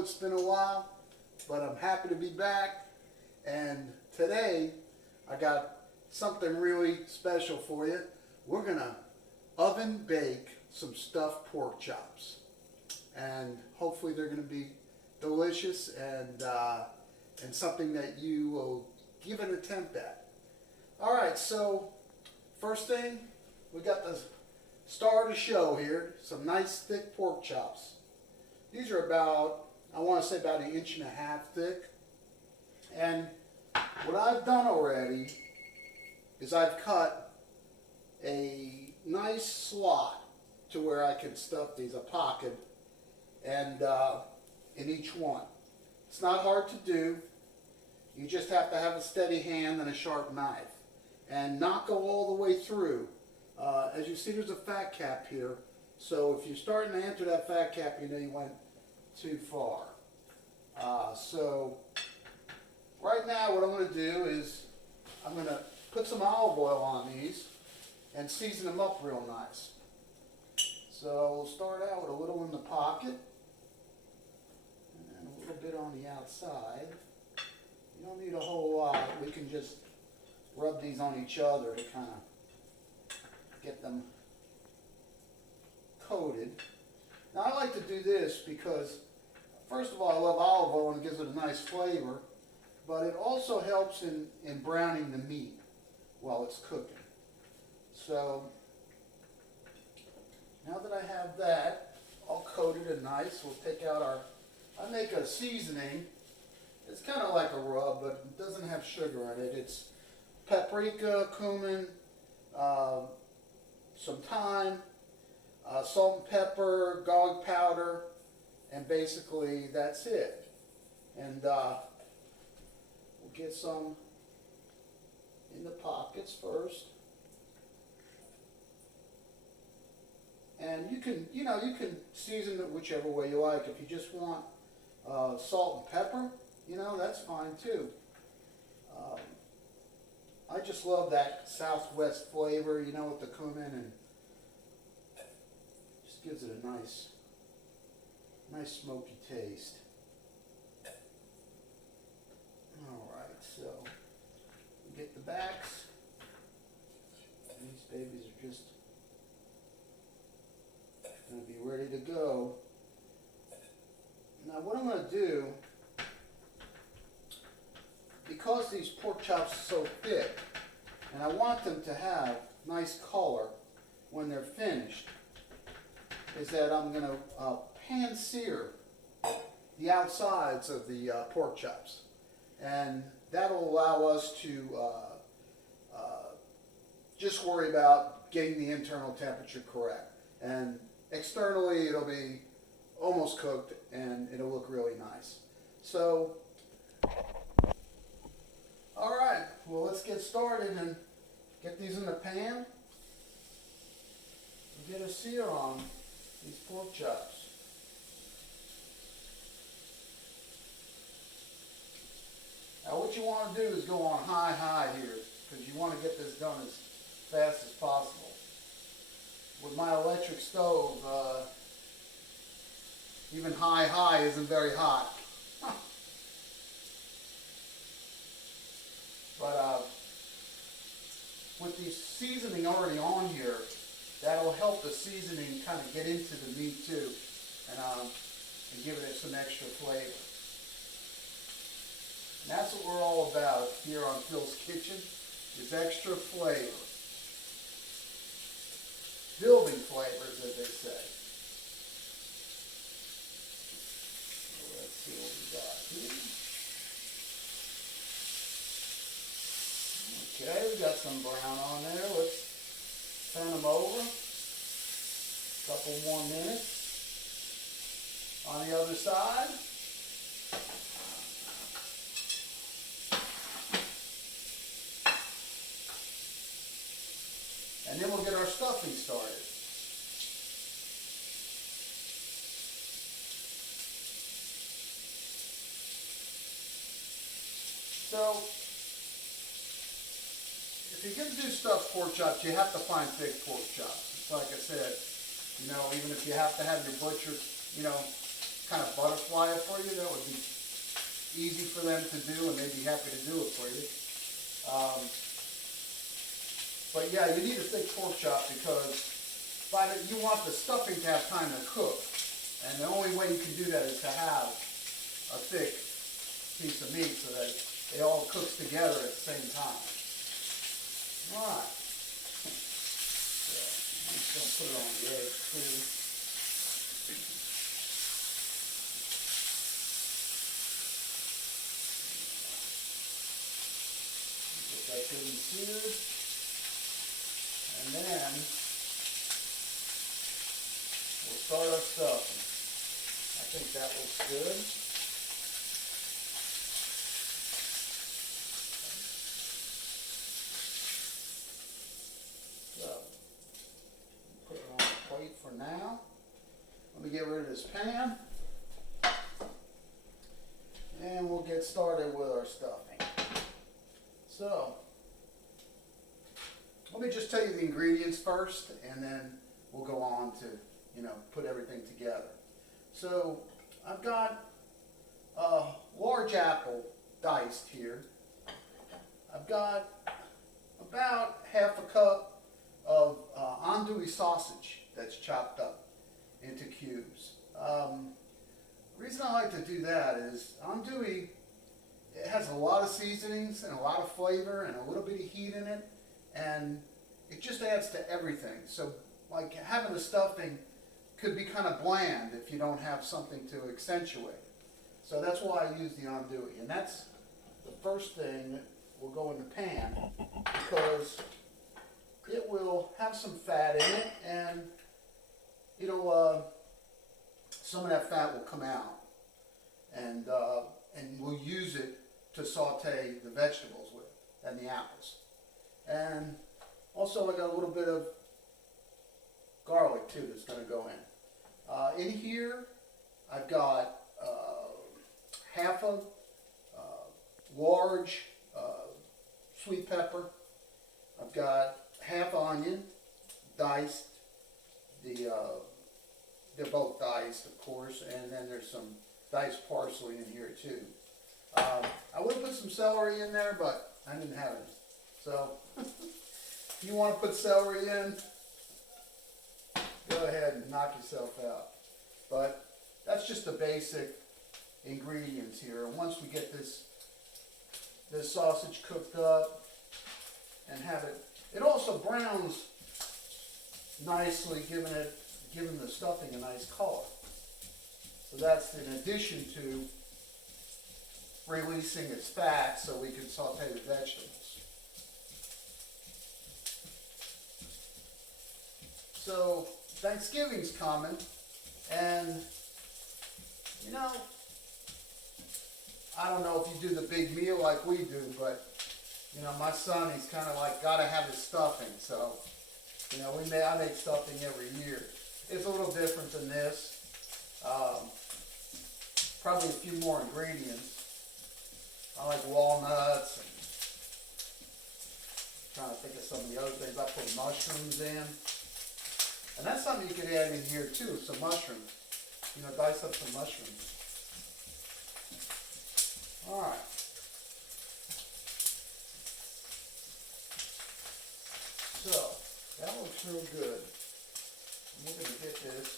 it's been a while, but I'm happy to be back. And today, I got something really special for you. We're gonna oven bake some stuffed pork chops. And hopefully they're gonna be delicious and something that you will give an attempt at. All right, so first thing, we got the star of the show here, some nice thick pork chops. These are about, I want to say about 1.5 inches thick. And what I've done already is I've cut a nice slot to where I can stuff these, a pocket, and in each one. It's not hard to do. You just have to have a steady hand and a sharp knife and not go all the way through. As you see, there's a fat cap here, so if you're starting to enter that fat cap, you know you went too far. So right now what I'm going to do is I'm going to put some olive oil on these and season them up real nice. So we'll start out with a little in the pocket and a little bit on the outside. You don't need a whole lot. We can just rub these on each other to kind of get them coated. Now I like to do this because, first of all, I love olive oil and it gives it a nice flavor, but it also helps in browning the meat while it's cooking. So now that I have that all coated and nice, we'll take out I make a seasoning. It's kind of like a rub, but it doesn't have sugar in it. It's paprika, cumin, some thyme, salt and pepper, garlic powder, and basically that's it. And we'll get some in the pockets first. And you can season it whichever way you like. If you just want salt and pepper, that's fine too. I just love that Southwest flavor, with the cumin, and just gives it a nice smoky taste. All right, so we get the backs. And these babies are just going to be ready to go. Now what I'm going to do, because these pork chops are so thick, and I want them to have nice color when they're finished, is that I'm going to pan sear the outsides of the pork chops. And that'll allow us to just worry about getting the internal temperature correct. And externally it'll be almost cooked and it'll look really nice. So, all right, well, let's get started and get these in the pan and get a sear on these pork chops. Now what you want to do is go on high here, because you want to get this done as fast as possible. With my electric stove, even high isn't very hot. But with the seasoning already on here, that'll help the seasoning kind of get into the meat too, and give it some extra flavor. And that's what we're all about here on Phil's Kitchen, is extra flavor. Building flavors, as they say. So let's see what we got here. Okay, we got some brown on there. Let's turn them over. A couple more minutes. On the other side. And then we'll get our stuffing started. So, if you're going to do stuffed pork chops, you have to find thick pork chops. It's like I said, even if you have to have your butcher, kind of butterfly it for you. That would be easy for them to do, and they'd be happy to do it for you. But yeah, you need a thick pork chop because you want the stuffing to have time to cook. And the only way you can do that is to have a thick piece of meat so that it all cooks together at the same time. Alright. So I'm just going to put it on the egg too. Get that good and seared. And then we'll start our stuffing. I think that looks good. So, put it on a plate for now. Let me get rid of this pan. And we'll get started with our stuffing. So, let me just tell you the ingredients first, and then we'll go on to, put everything together. So, I've got a large apple diced here. I've got about half a cup of andouille sausage that's chopped up into cubes. The reason I like to do that is andouille, it has a lot of seasonings and a lot of flavor and a little bit of heat in it, and it just adds to everything. So like having the stuffing could be kind of bland if you don't have something to accentuate it. So that's why I use the andouille, and that's the first thing that will go in the pan because it will have some fat in it, and some of that fat will come out, and we'll use it to saute the vegetables with and the apples. And also I got a little bit of garlic too that's going to go in. In here I've got half a large sweet pepper. I've got half onion, diced. They're both diced, of course, and then there's some diced parsley in here too. I would have put some celery in there, but I didn't have it. So, if you want to put celery in, go ahead and knock yourself out. But that's just the basic ingredients here. And once we get this sausage cooked up and have it, it also browns nicely, giving the stuffing a nice color. So that's in addition to releasing its fat so we can saute the vegetables. So Thanksgiving's coming, and I don't know if you do the big meal like we do, but my son, he's kind of like got to have his stuffing. So I make stuffing every year. It's a little different than this. Probably a few more ingredients. I like walnuts. And trying to think of some of the other things. I put mushrooms in. And that's something you could add in here too, some mushrooms. Dice up some mushrooms. Alright. So, that looks real good. We're going to get this.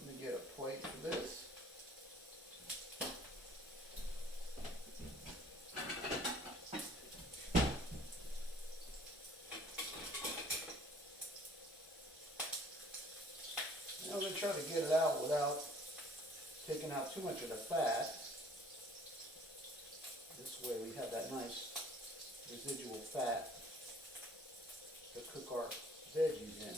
Let me get a plate for this. I'm going to try to get it out without taking out too much of the fat. This way we have that nice residual fat to cook our veggies in.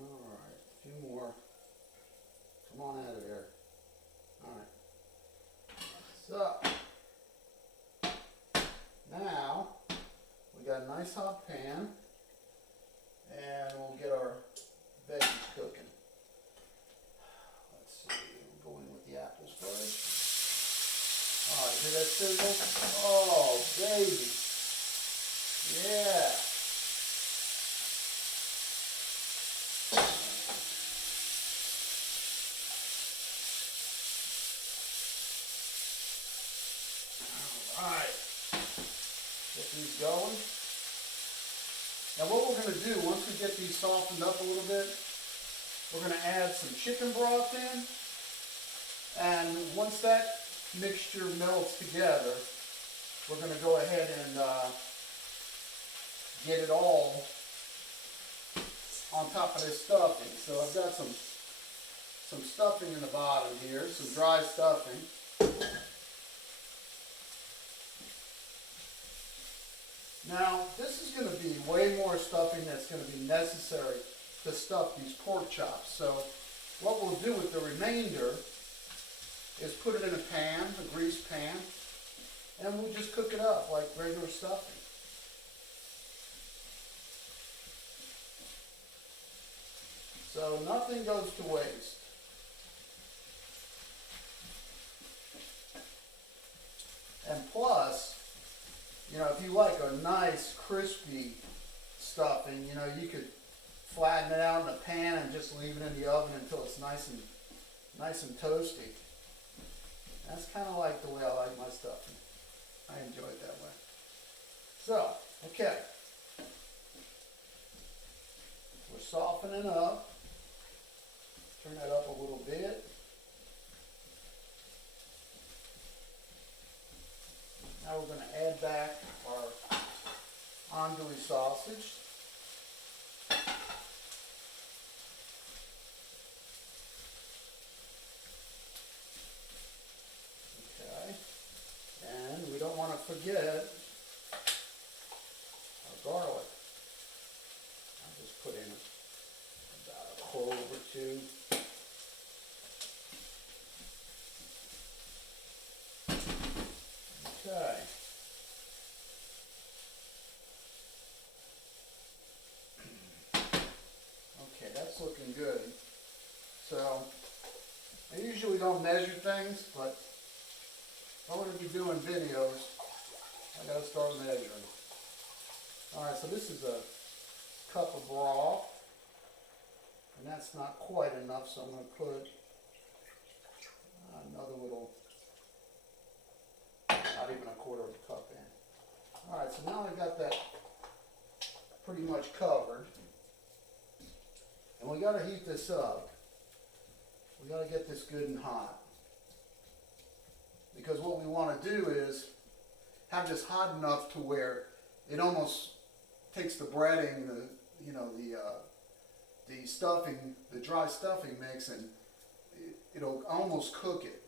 Alright, a few more. Come on out of there. Alright. So, now, we got a nice hot pan, and we'll get our veggies cooking. Let's see, we'll go in with the apples first. All right, hear that sizzle? Oh, baby. Yeah. All right. Get these going. Now what we're going to do, once we get these softened up a little bit, we're going to add some chicken broth in. And once that mixture melts together, we're going to go ahead and get it all on top of this stuffing. So I've got some stuffing in the bottom here, some dry stuffing. Now, this is going to be way more stuffing that's going to be necessary to stuff these pork chops. So what we'll do with the remainder is put it in a pan, a greased pan, and we'll just cook it up like regular stuffing. So nothing goes to waste. And plus, you know, if you like a nice crispy stuffing, you know, you could flatten it out in a pan and just leave it in the oven until it's nice and toasty. That's kind of like the way I like my stuffing. I enjoy it that way. So, okay. We're softening up. Turn that up a little bit. Now we're going to add back our andouille sausage. Okay. And we don't want to forget our garlic. I'll just put in about a clove or two. Okay. Okay, that's looking good. So, I usually don't measure things, but if I'm going to be doing videos, I got to start measuring. Alright, so this is a cup of broth, and that's not quite enough, so I'm going to put another little, not even a quarter of a cup in. Alright, so now I've got that pretty much covered. And we got to heat this up. We got to get this good and hot. Because what we want to do is have this hot enough to where it almost takes the breading, the stuffing, the dry stuffing mix, and it'll almost cook it.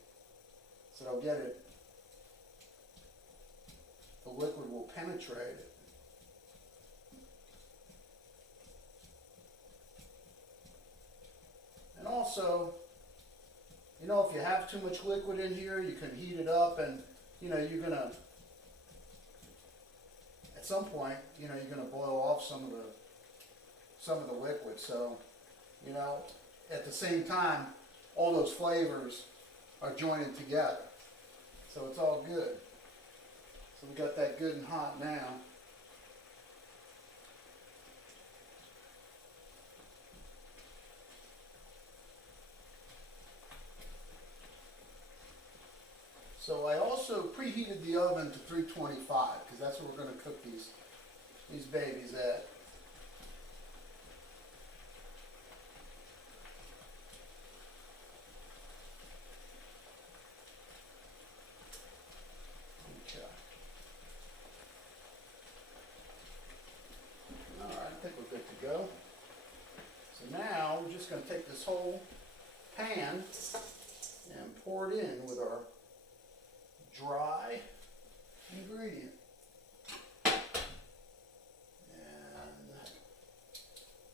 So it'll get it, the liquid will penetrate it. And also, you know, if you have too much liquid in here, you can heat it up, and you know, you're gonna, at some point, you know, you're gonna boil off some of the liquid. So, you know, at the same time, all those flavors are joined together. So it's all good. So we got that good and hot now. So I also preheated the oven to 325 because that's where we're going to cook these babies at. Okay. All right, I think we're good to go. So now we're just going to take this whole pan and pour it in with our dry ingredient. And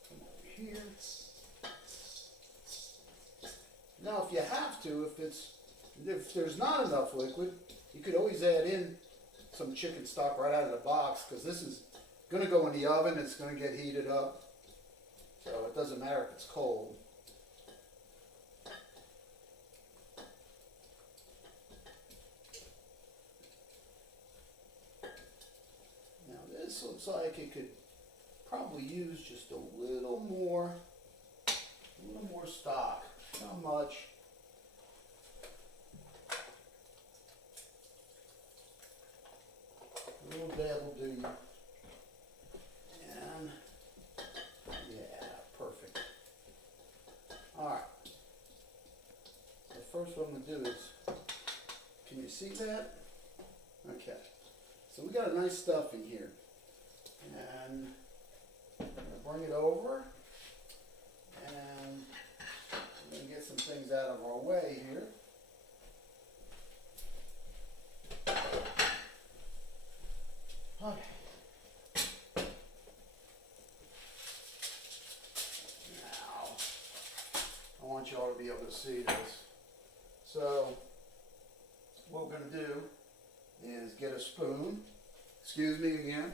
come over here. Now if you have to, if there's not enough liquid, you could always add in some chicken stock right out of the box, because this is Gonna go in the oven. It's gonna get heated up, so it doesn't matter if it's cold. Now this looks like it could probably use just a little more stock. Not much. A little dab will do you. And yeah, perfect. Alright. So first what I'm going to do is, can you see that? Okay. So we got a nice stuffing here. And I'm going to bring it over. And I'm going to get some things out of our way here. Okay. Now, I want you all to be able to see this. So, what we're going to do is get a spoon. Excuse me again.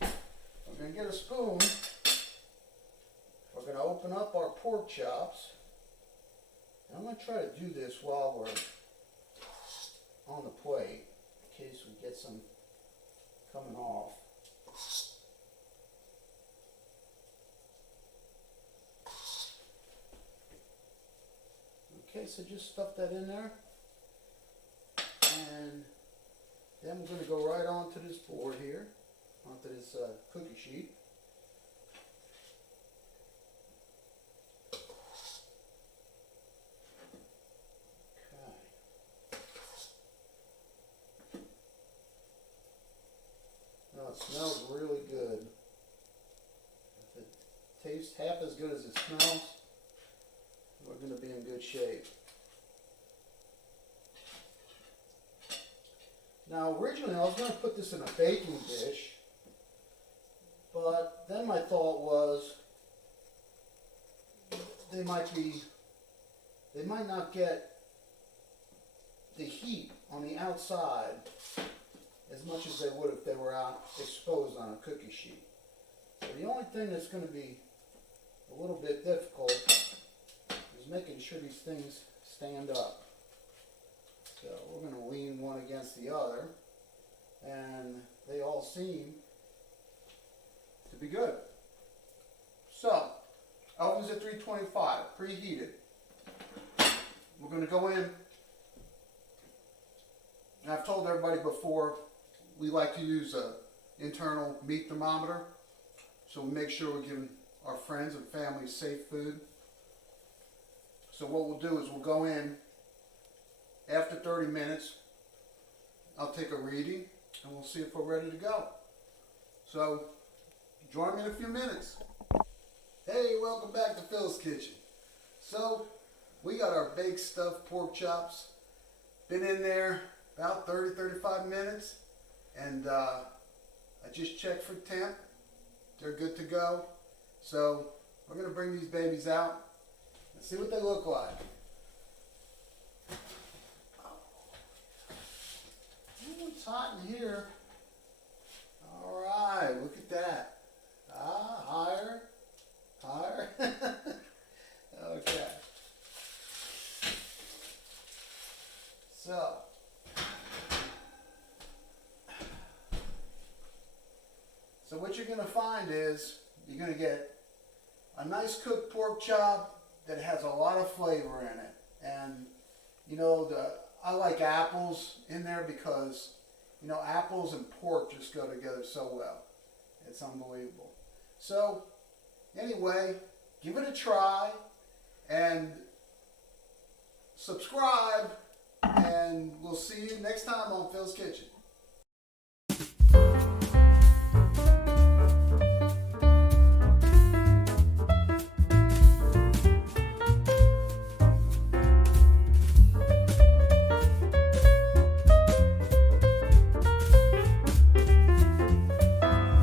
We're going to get a spoon. We're going to open up our pork chops. And I'm going to try to do this while we're on the plate, in case we get some coming off. Okay, so just stuff that in there. And then we're going to go right onto this board here, onto this cookie sheet. It smells really good. If it tastes half as good as it smells, we're going to be in good shape. Now originally I was going to put this in a baking dish, but then my thought was they might not get the heat on the outside as much as they would if they were out exposed on a cookie sheet. So the only thing that's going to be a little bit difficult is making sure these things stand up. So we're going to lean one against the other, and they all seem to be good. So, oven's at 325, preheated. We're going to go in, and I've told everybody before, we like to use an internal meat thermometer, so we make sure we're giving our friends and family safe food. So what we'll do is we'll go in after 30 minutes. I'll take a reading and we'll see if we're ready to go. So join me in a few minutes. Hey, welcome back to Phil's Kitchen. So we got our baked stuffed pork chops. Been in there about 30-35 minutes. And I just checked for temp. They're good to go. So we're going to bring these babies out and see what they look like. Ooh, it's hot in here. All right, look at that. Ah, higher, higher. Okay. So what you're going to find is you're going to get a nice cooked pork chop that has a lot of flavor in it. And you know, I like apples in there because, you know, apples and pork just go together so well. It's unbelievable. So anyway, give it a try and subscribe, and we'll see you next time on Phil's Kitchen.